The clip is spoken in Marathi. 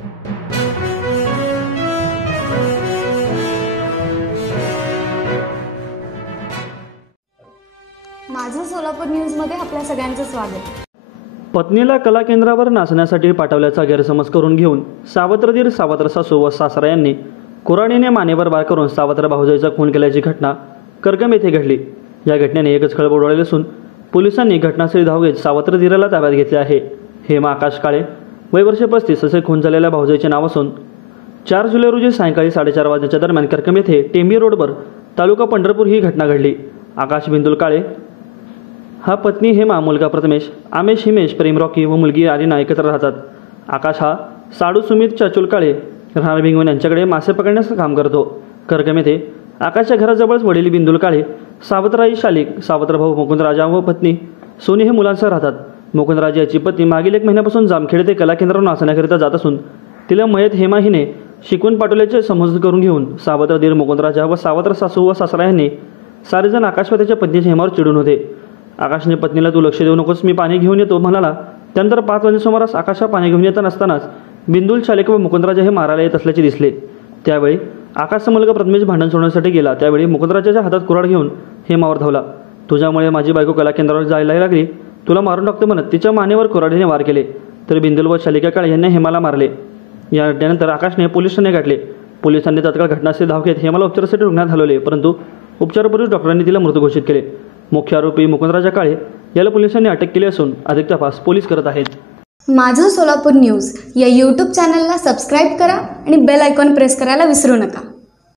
माझं सोलापूर न्यूजमध्ये आपल्या सगळ्यांचं स्वागत। पत्नीला कला केंद्रावर नाचण्यासाठी पाठवल्याचा गैरसमज करून घेऊन सावत्रदीर, सावत्र सासू व सासरा यांनी कुऱ्हाडीने मानेवर वार करून सावत्र भाऊजाईचा खून केल्याची घटना करगम येथे घडली। या घटनेने एकच खळबळ उडवली असून पोलिसांनी घटनास्थळी धाव घेत सावत्रदीराला ताब्यात घेतले आहे। हेमा आकाश काळे, वय वर्ष 35 असे खून झालेल्या भाऊजाईचे नाव असून 4 जुलै रोजी सायंकाळी 4:30 वाजण्याच्या दरम्यान करकम येथे टेंबी रोडवर तालुका पंढरपूर ही घटना घडली। आकाश बिंदुल काळे हा पत्नी हेमा, मुलगा प्रथमेश, आमेश हिमेश, प्रेम रॉकी व मुलगी आरिना एकत्र राहतात। आकाश हा साडू सुमित चाचुल काळे राहणार भिंगवण यांच्याकडे मासे पकडण्याचं काम करतो। करगम येथे आकाशच्या घराजवळच वडील बिंदुल काळे, सावत्रआई शालिक, सावत्रभाऊ मुकुंदराजा व पत्नी सोनी हे मुलांसह राहतात। मुकुंदराजा याची पत्नी मागील 1 महिन्यापासून जामखेड ते कला केंद्रावर नाचण्याकरिता जात असून तिला मयत हेमा हिने शिकवून पाठवल्याचे समज करून घेऊन सावत्रदीर मुकुंदराजा व सावत्र सासू व सासरा यांनी सारेजण आकाश व त्याच्या पत्नीच्या हेमावर चिडून होते। आकाशने पत्नीला तू लक्ष देऊ नकोस, मी पाणी घेऊन येतो म्हणाला। त्यानंतर 5 वाजे सुमारास आकाश पाणी घेऊन येत नसतानाच बिंदुल, शालिक व मुकुंदराजा हे मारायला येत असल्याचे दिसले। त्यावेळी आकाशचा मुलगा प्रथमेश भांडण सोडण्यासाठी गेला। त्यावेळी मुकुंदराजाच्या हातात कुऱ्हाड घेऊन हेमावर धावला। तुझ्यामुळे माझी बायको कला केंद्रावर जायला लागली, तुला मारून टाकतो म्हणत तिच्या मानेवर कुऱ्हाडीने वार केले। तर बिंदुल व शालिका काळे यांनी हेमाला मारले। या घटनेनंतर आकाशने पोलीस ठाणे गाठले। पोलिसांनी तात्काळ घटनास्थळी धाव घेत हेमाला उपचारासाठी रुग्णालयात हलवले, परंतु उपचारापूर्वी डॉक्टरांनी तिला मृत घोषित केले। मुख्य आरोपी मुकुंदराजा काळे याला पोलिसांनी अटक केली असून अधिक तपास पोलीस करत आहेत। माझं सोलापूर न्यूज या यूट्यूब चॅनलला सबस्क्राईब करा आणि बेल आयकॉन प्रेस करायला विसरू नका।